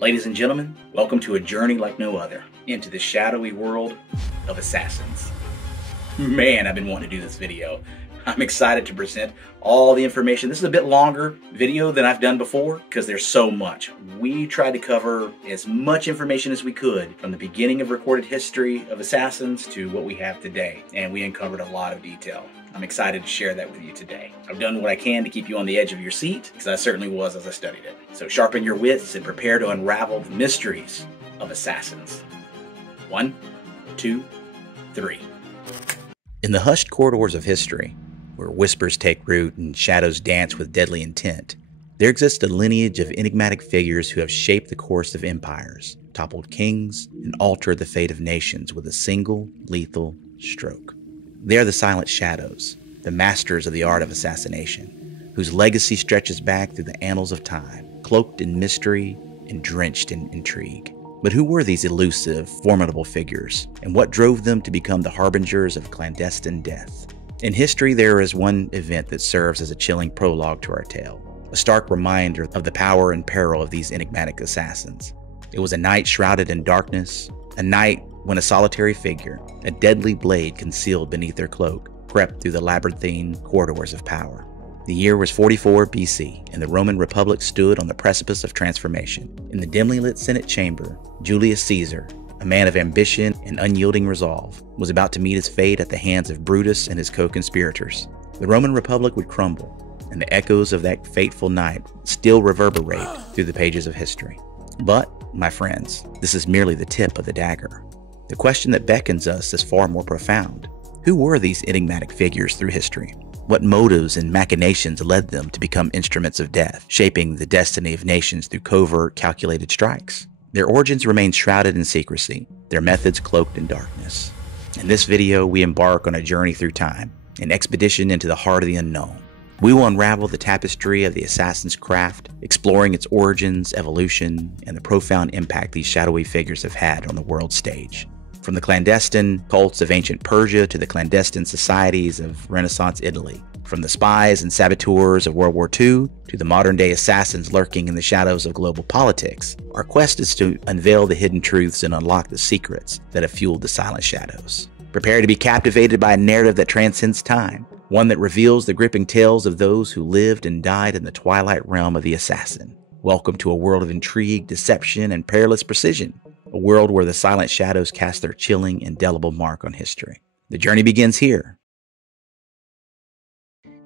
Ladies and gentlemen, welcome to a journey like no other into the shadowy world of assassins. Man, I've been wanting to do this video. I'm excited to present all the information. This is a bit longer video than I've done before because there's so much. We tried to cover as much information as we could from the beginning of recorded history of assassins to what we have today, and we uncovered a lot of detail. I'm excited to share that with you today. I've done what I can to keep you on the edge of your seat, because I certainly was as I studied it. So sharpen your wits and prepare to unravel the mysteries of assassins. 1, 2, 3. In the hushed corridors of history, where whispers take root and shadows dance with deadly intent, there exists a lineage of enigmatic figures who have shaped the course of empires, toppled kings, and altered the fate of nations with a single lethal stroke. They are the silent shadows, the masters of the art of assassination, whose legacy stretches back through the annals of time, cloaked in mystery and drenched in intrigue. But who were these elusive, formidable figures, and what drove them to become the harbingers of clandestine death? In history, there is one event that serves as a chilling prologue to our tale, a stark reminder of the power and peril of these enigmatic assassins. It was a night shrouded in darkness, a night when a solitary figure, a deadly blade concealed beneath their cloak, crept through the labyrinthine corridors of power. The year was 44 BC, and the Roman Republic stood on the precipice of transformation. In the dimly lit Senate chamber, Julius Caesar, a man of ambition and unyielding resolve, was about to meet his fate at the hands of Brutus and his co-conspirators. The Roman Republic would crumble, and the echoes of that fateful night still reverberate through the pages of history. But, my friends, this is merely the tip of the dagger. The question that beckons us is far more profound. Who were these enigmatic figures through history? What motives and machinations led them to become instruments of death, shaping the destiny of nations through covert, calculated strikes? Their origins remain shrouded in secrecy, their methods cloaked in darkness. In this video, we embark on a journey through time, an expedition into the heart of the unknown. We will unravel the tapestry of the assassin's craft, exploring its origins, evolution, and the profound impact these shadowy figures have had on the world stage. From the clandestine cults of ancient Persia to the clandestine societies of Renaissance Italy, from the spies and saboteurs of World War II to the modern-day assassins lurking in the shadows of global politics, our quest is to unveil the hidden truths and unlock the secrets that have fueled the silent shadows. Prepare to be captivated by a narrative that transcends time, one that reveals the gripping tales of those who lived and died in the twilight realm of the assassin. Welcome to a world of intrigue, deception, and perilous precision. A world where the silent shadows cast their chilling, indelible mark on history. The journey begins here.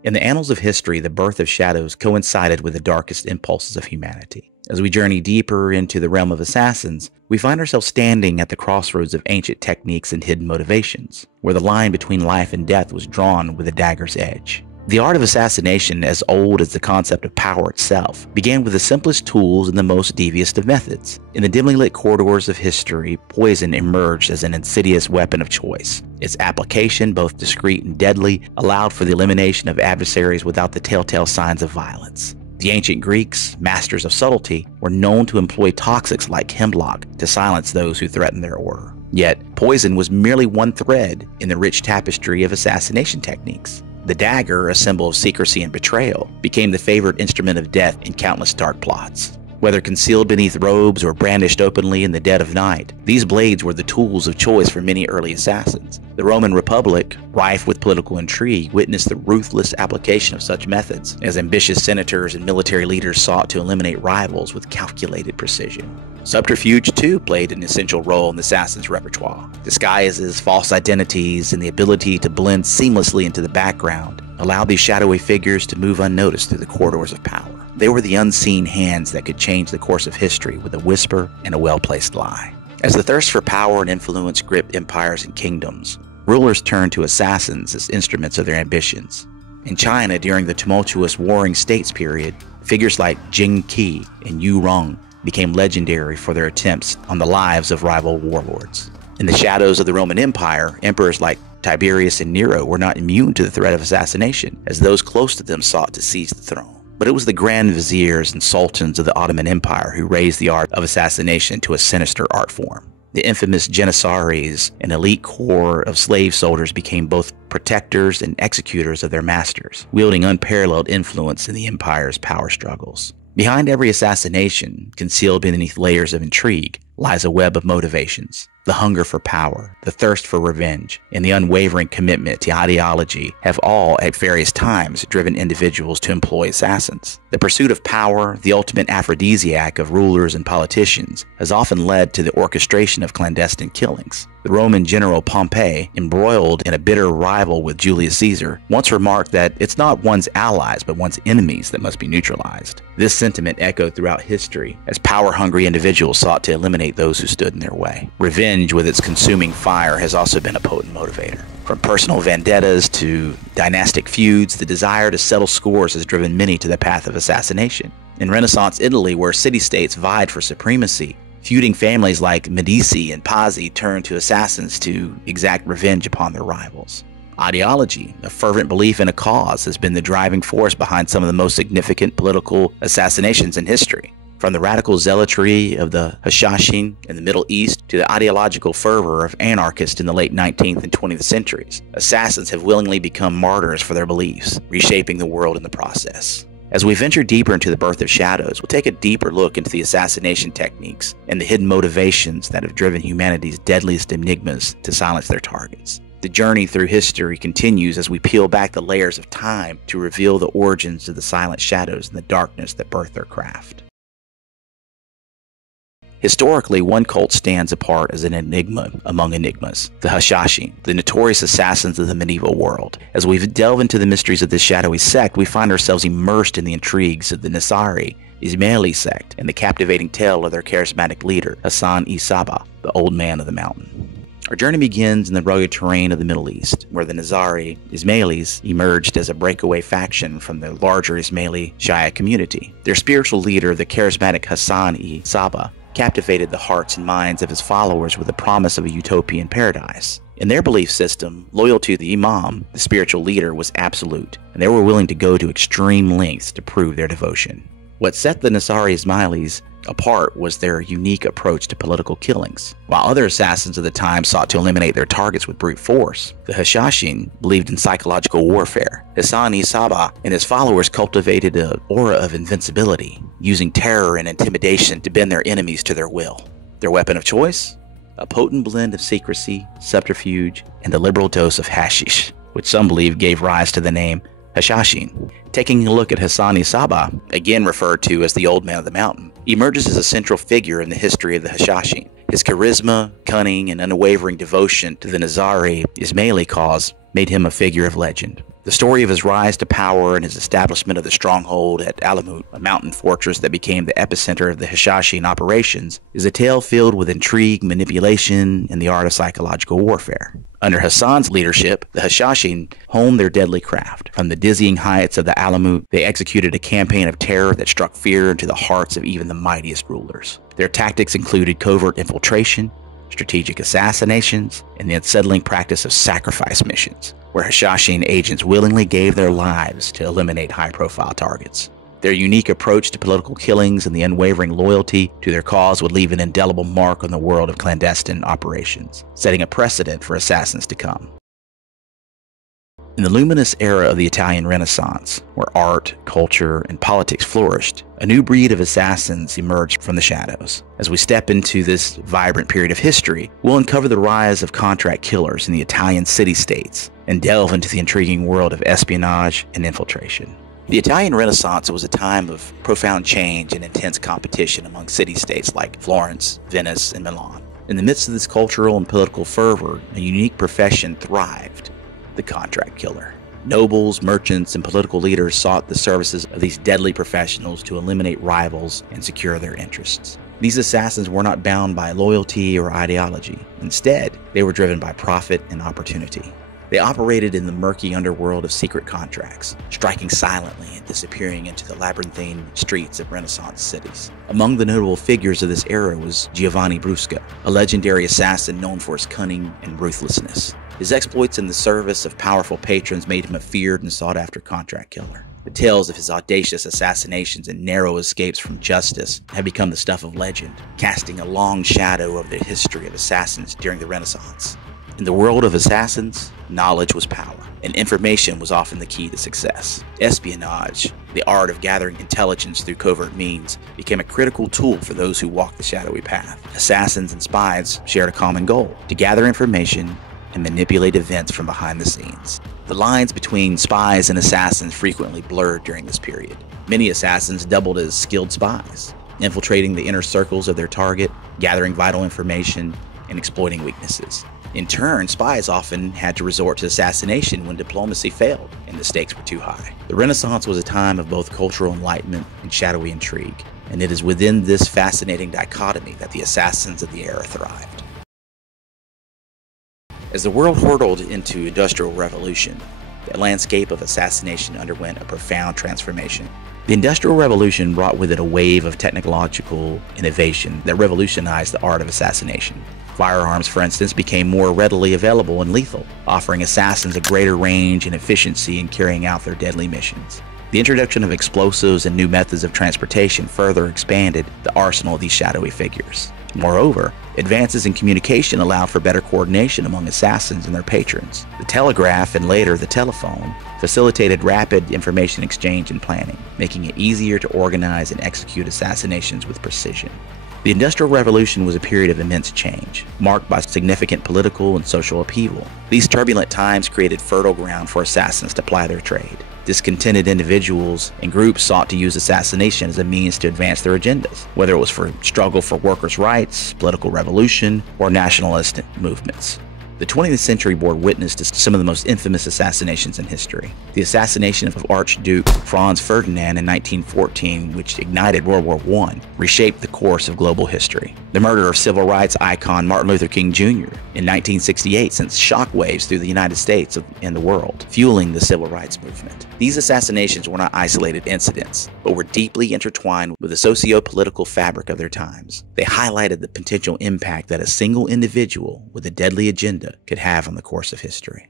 In the annals of history, the birth of shadows coincided with the darkest impulses of humanity. As we journey deeper into the realm of assassins, we find ourselves standing at the crossroads of ancient techniques and hidden motivations, where the line between life and death was drawn with a dagger's edge. The art of assassination, as old as the concept of power itself, began with the simplest tools and the most devious of methods. In the dimly lit corridors of history, poison emerged as an insidious weapon of choice. Its application, both discreet and deadly, allowed for the elimination of adversaries without the telltale signs of violence. The ancient Greeks, masters of subtlety, were known to employ toxics like hemlock to silence those who threatened their order. Yet, poison was merely one thread in the rich tapestry of assassination techniques. The dagger, a symbol of secrecy and betrayal, became the favored instrument of death in countless dark plots. Whether concealed beneath robes or brandished openly in the dead of night, these blades were the tools of choice for many early assassins. The Roman Republic, rife with political intrigue, witnessed the ruthless application of such methods, as ambitious senators and military leaders sought to eliminate rivals with calculated precision. Subterfuge, too, played an essential role in the assassin's repertoire. Disguises, false identities, and the ability to blend seamlessly into the background allowed these shadowy figures to move unnoticed through the corridors of power. They were the unseen hands that could change the course of history with a whisper and a well-placed lie. As the thirst for power and influence gripped empires and kingdoms, rulers turned to assassins as instruments of their ambitions. In China, during the tumultuous Warring States period, figures like Jing Qi and Yu Rong became legendary for their attempts on the lives of rival warlords. In the shadows of the Roman Empire, emperors like Tiberius and Nero were not immune to the threat of assassination, as those close to them sought to seize the throne. But it was the grand viziers and sultans of the Ottoman Empire who raised the art of assassination to a sinister art form. The infamous janissaries, an elite corps of slave soldiers, became both protectors and executors of their masters, wielding unparalleled influence in the empire's power struggles. Behind every assassination, concealed beneath layers of intrigue, lies a web of motivations. The hunger for power, the thirst for revenge, and the unwavering commitment to ideology have all, at various times, driven individuals to employ assassins. The pursuit of power, the ultimate aphrodisiac of rulers and politicians, has often led to the orchestration of clandestine killings. The Roman general Pompey, embroiled in a bitter rival with Julius Caesar, once remarked that it's not one's allies but one's enemies that must be neutralized. This sentiment echoed throughout history as power-hungry individuals sought to eliminate those who stood in their way. Revenge, with its consuming fire, has also been a potent motivator. From personal vendettas to dynastic feuds, the desire to settle scores has driven many to the path of assassination. In Renaissance Italy, where city-states vied for supremacy, feuding families like Medici and Pazzi turned to assassins to exact revenge upon their rivals. Ideology, a fervent belief in a cause, has been the driving force behind some of the most significant political assassinations in history. From the radical zealotry of the Hashashin in the Middle East to the ideological fervor of anarchists in the late 19th and 20th centuries, assassins have willingly become martyrs for their beliefs, reshaping the world in the process. As we venture deeper into the birth of shadows, we'll take a deeper look into the assassination techniques and the hidden motivations that have driven humanity's deadliest enigmas to silence their targets. The journey through history continues as we peel back the layers of time to reveal the origins of the silent shadows and the darkness that birthed their craft. Historically, one cult stands apart as an enigma among enigmas, the Hashashin, the notorious assassins of the medieval world. As we delve into the mysteries of this shadowy sect, we find ourselves immersed in the intrigues of the Nasari Ismaili sect and the captivating tale of their charismatic leader, Hassan-i-Sabbah, the Old Man of the Mountain. Our journey begins in the rugged terrain of the Middle East, where the Nizari Ismailis emerged as a breakaway faction from the larger Ismaili Shia community. Their spiritual leader, the charismatic Hassan-i-Sabbah, captivated the hearts and minds of his followers with the promise of a utopian paradise. In their belief system, loyalty to the Imam, the spiritual leader, was absolute, and they were willing to go to extreme lengths to prove their devotion. What set the Nasari Ismailis apart was their unique approach to political killings. While other assassins of the time sought to eliminate their targets with brute force, the Hashashin believed in psychological warfare. Hassan-i-Sabbah and his followers cultivated an aura of invincibility, using terror and intimidation to bend their enemies to their will. Their weapon of choice? A potent blend of secrecy, subterfuge, and a liberal dose of hashish, which some believe gave rise to the name Hashashin. Taking a look at Hassan-i-Sabbah, again referred to as the Old Man of the Mountain, emerges as a central figure in the history of the Hashashin. His charisma, cunning, and unwavering devotion to the Nizari Ismaili cause made him a figure of legend. The story of his rise to power and his establishment of the stronghold at Alamut, a mountain fortress that became the epicenter of the Hashashin operations, is a tale filled with intrigue, manipulation, and the art of psychological warfare. Under Hassan's leadership, the Hashashin honed their deadly craft. From the dizzying heights of the Alamut, they executed a campaign of terror that struck fear into the hearts of even the mightiest rulers. Their tactics included covert infiltration, strategic assassinations, and the unsettling practice of sacrifice missions, where Hashashin agents willingly gave their lives to eliminate high-profile targets. Their unique approach to political killings and the unwavering loyalty to their cause would leave an indelible mark on the world of clandestine operations, setting a precedent for assassins to come. In the luminous era of the Italian Renaissance, where art, culture, and politics flourished, a new breed of assassins emerged from the shadows. As we step into this vibrant period of history, we'll uncover the rise of contract killers in the Italian city-states and delve into the intriguing world of espionage and infiltration. The Italian Renaissance was a time of profound change and intense competition among city-states like Florence, Venice, and Milan. In the midst of this cultural and political fervor, a unique profession thrived: the contract killer. Nobles, merchants, and political leaders sought the services of these deadly professionals to eliminate rivals and secure their interests. These assassins were not bound by loyalty or ideology. Instead, they were driven by profit and opportunity. They operated in the murky underworld of secret contracts, striking silently and disappearing into the labyrinthine streets of Renaissance cities. Among the notable figures of this era was Giovanni Brusca, a legendary assassin known for his cunning and ruthlessness. His exploits in the service of powerful patrons made him a feared and sought-after contract killer. The tales of his audacious assassinations and narrow escapes from justice have become the stuff of legend, casting a long shadow over the history of assassins during the Renaissance. In the world of assassins, knowledge was power. and information was often the key to success. Espionage, the art of gathering intelligence through covert means, became a critical tool for those who walked the shadowy path. Assassins and spies shared a common goal: to gather information and manipulate events from behind the scenes. The lines between spies and assassins frequently blurred during this period. Many assassins doubled as skilled spies, infiltrating the inner circles of their target, gathering vital information, and exploiting weaknesses. In turn, spies often had to resort to assassination when diplomacy failed and the stakes were too high. The Renaissance was a time of both cultural enlightenment and shadowy intrigue, and it is within this fascinating dichotomy that the assassins of the era thrived. As the world hurtled into industrial revolution, the landscape of assassination underwent a profound transformation. The Industrial Revolution brought with it a wave of technological innovation that revolutionized the art of assassination. Firearms, for instance, became more readily available and lethal, offering assassins a greater range and efficiency in carrying out their deadly missions. The introduction of explosives and new methods of transportation further expanded the arsenal of these shadowy figures. Moreover, advances in communication allowed for better coordination among assassins and their patrons. The telegraph, and later the telephone, facilitated rapid information exchange and planning, making it easier to organize and execute assassinations with precision. The Industrial Revolution was a period of immense change, marked by significant political and social upheaval. These turbulent times created fertile ground for assassins to ply their trade. Discontented individuals and groups sought to use assassination as a means to advance their agendas, whether it was for struggle for workers' rights, political revolution, or nationalist movements. The 20th century bore witness to some of the most infamous assassinations in history. The assassination of Archduke Franz Ferdinand in 1914, which ignited World War I, reshaped the course of global history. The murder of civil rights icon Martin Luther King Jr. in 1968 sent shockwaves through the United States and the world, fueling the civil rights movement. These assassinations were not isolated incidents, but were deeply intertwined with the socio-political fabric of their times. They highlighted the potential impact that a single individual with a deadly agenda could have on the course of history.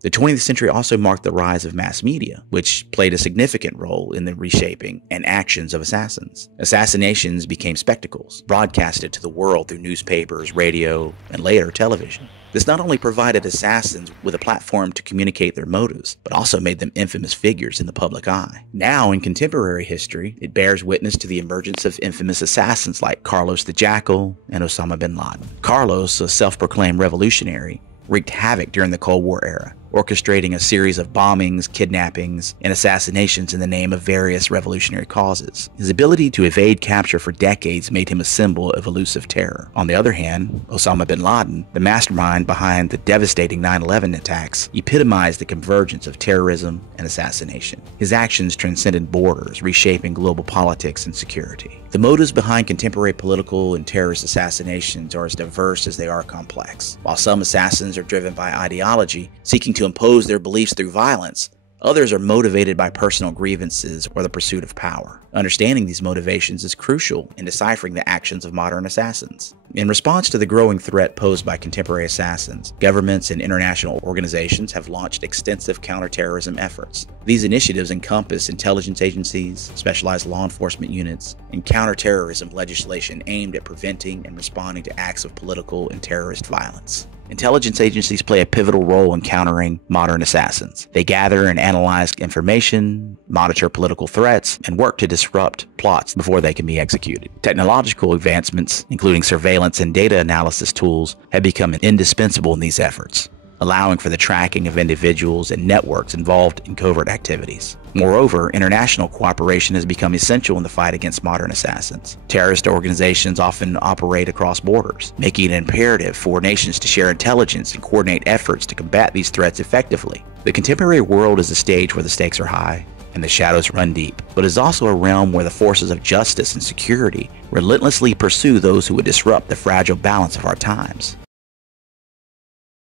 The 20th century also marked the rise of mass media, which played a significant role in the reshaping and actions of assassins. Assassinations became spectacles, broadcasted to the world through newspapers, radio, and later television. This not only provided assassins with a platform to communicate their motives, but also made them infamous figures in the public eye. Now, in contemporary history, it bears witness to the emergence of infamous assassins like Carlos the Jackal and Osama bin Laden. Carlos, a self-proclaimed revolutionary, wreaked havoc during the Cold War era, orchestrating a series of bombings, kidnappings, and assassinations in the name of various revolutionary causes. His ability to evade capture for decades made him a symbol of elusive terror. On the other hand, Osama bin Laden, the mastermind behind the devastating 9/11 attacks, epitomized the convergence of terrorism and assassination. His actions transcended borders, reshaping global politics and security. The motives behind contemporary political and terrorist assassinations are as diverse as they are complex. While some assassins are driven by ideology, seeking to impose their beliefs through violence, others are motivated by personal grievances or the pursuit of power. Understanding these motivations is crucial in deciphering the actions of modern assassins. In response to the growing threat posed by contemporary assassins, governments and international organizations have launched extensive counterterrorism efforts. These initiatives encompass intelligence agencies, specialized law enforcement units, and counterterrorism legislation aimed at preventing and responding to acts of political and terrorist violence. Intelligence agencies play a pivotal role in countering modern assassins. They gather and analyze information, monitor political threats, and work to disrupt plots before they can be executed. Technological advancements, including surveillance and data analysis tools, have become indispensable in these efforts, allowing for the tracking of individuals and networks involved in covert activities. Moreover, international cooperation has become essential in the fight against modern assassins. Terrorist organizations often operate across borders, making it imperative for nations to share intelligence and coordinate efforts to combat these threats effectively. The contemporary world is a stage where the stakes are high and the shadows run deep, but is also a realm where the forces of justice and security relentlessly pursue those who would disrupt the fragile balance of our times.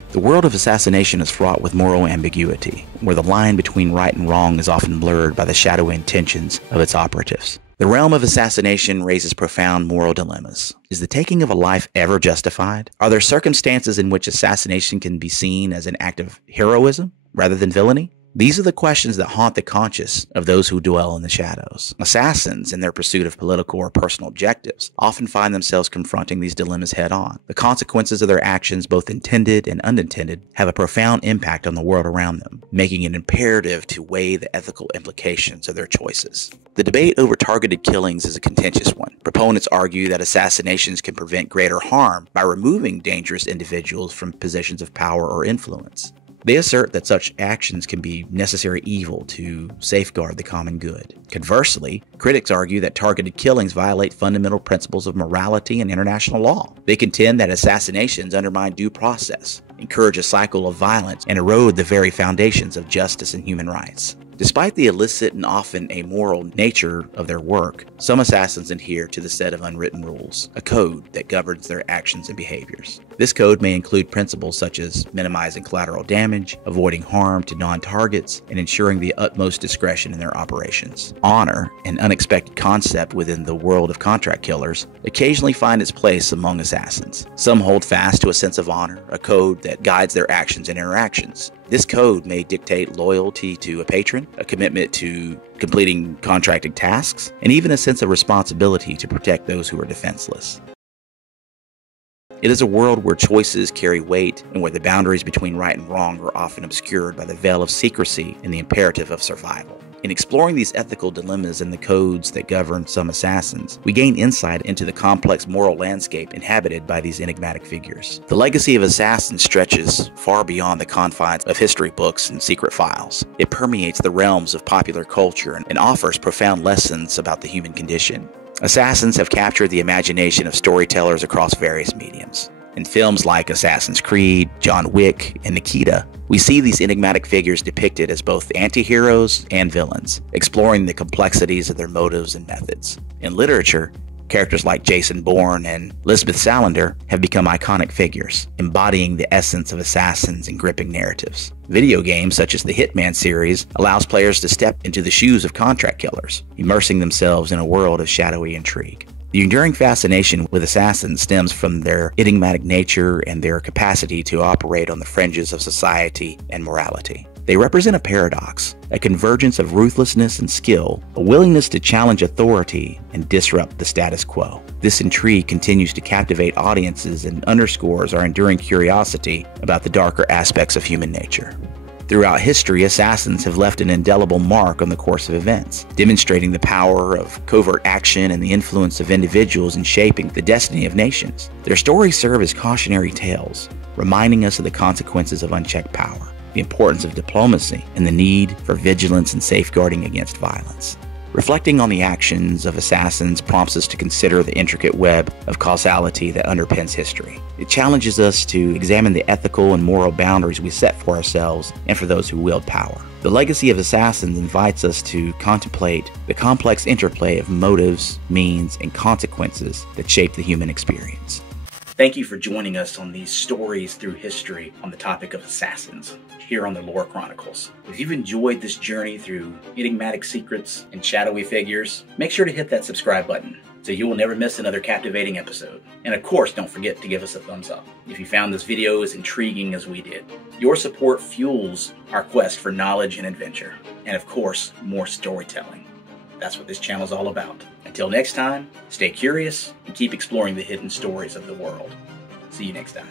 The world of assassination is fraught with moral ambiguity, where the line between right and wrong is often blurred by the shadowy intentions of its operatives. The realm of assassination raises profound moral dilemmas. Is the taking of a life ever justified? Are there circumstances in which assassination can be seen as an act of heroism rather than villainy? These are the questions that haunt the conscience of those who dwell in the shadows. Assassins, in their pursuit of political or personal objectives, often find themselves confronting these dilemmas head-on. The consequences of their actions, both intended and unintended, have a profound impact on the world around them, making it imperative to weigh the ethical implications of their choices. The debate over targeted killings is a contentious one. Proponents argue that assassinations can prevent greater harm by removing dangerous individuals from positions of power or influence. They assert that such actions can be necessary evil to safeguard the common good. Conversely, critics argue that targeted killings violate fundamental principles of morality and international law. They contend that assassinations undermine due process, encourage a cycle of violence, and erode the very foundations of justice and human rights. Despite the illicit and often amoral nature of their work, some assassins adhere to the set of unwritten rules, a code that governs their actions and behaviors. This code may include principles such as minimizing collateral damage, avoiding harm to non-targets, and ensuring the utmost discretion in their operations. Honor, an unexpected concept within the world of contract killers, occasionally find its place among assassins. Some hold fast to a sense of honor, a code that guides their actions and interactions. This code may dictate loyalty to a patron, a commitment to completing contracted tasks, and even a sense of responsibility to protect those who are defenseless. It is a world where choices carry weight and where the boundaries between right and wrong are often obscured by the veil of secrecy and the imperative of survival. In exploring these ethical dilemmas and the codes that govern some assassins, we gain insight into the complex moral landscape inhabited by these enigmatic figures. The legacy of assassins stretches far beyond the confines of history books and secret files. It permeates the realms of popular culture and offers profound lessons about the human condition. Assassins have captured the imagination of storytellers across various mediums. In films like Assassin's Creed, John Wick, and Nikita, we see these enigmatic figures depicted as both anti-heroes and villains, exploring the complexities of their motives and methods. In literature, characters like Jason Bourne and Lisbeth Salander have become iconic figures, embodying the essence of assassins and gripping narratives. Video games such as the Hitman series allows players to step into the shoes of contract killers, immersing themselves in a world of shadowy intrigue. The enduring fascination with assassins stems from their enigmatic nature and their capacity to operate on the fringes of society and morality. They represent a paradox, a convergence of ruthlessness and skill, a willingness to challenge authority and disrupt the status quo. This intrigue continues to captivate audiences and underscores our enduring curiosity about the darker aspects of human nature. Throughout history, assassins have left an indelible mark on the course of events, demonstrating the power of covert action and the influence of individuals in shaping the destiny of nations. Their stories serve as cautionary tales, reminding us of the consequences of unchecked power, the importance of diplomacy, and the need for vigilance and safeguarding against violence. Reflecting on the actions of assassins prompts us to consider the intricate web of causality that underpins history. It challenges us to examine the ethical and moral boundaries we set for ourselves and for those who wield power. The legacy of assassins invites us to contemplate the complex interplay of motives, means, and consequences that shape the human experience. Thank you for joining us on these stories through history on the topic of assassins here on the Lore Chronicles. If you've enjoyed this journey through enigmatic secrets and shadowy figures, make sure to hit that subscribe button so you will never miss another captivating episode. And of course, don't forget to give us a thumbs up if you found this video as intriguing as we did. Your support fuels our quest for knowledge and adventure, and of course, more storytelling. That's what this channel is all about. Until next time, stay curious and keep exploring the hidden stories of the world. See you next time.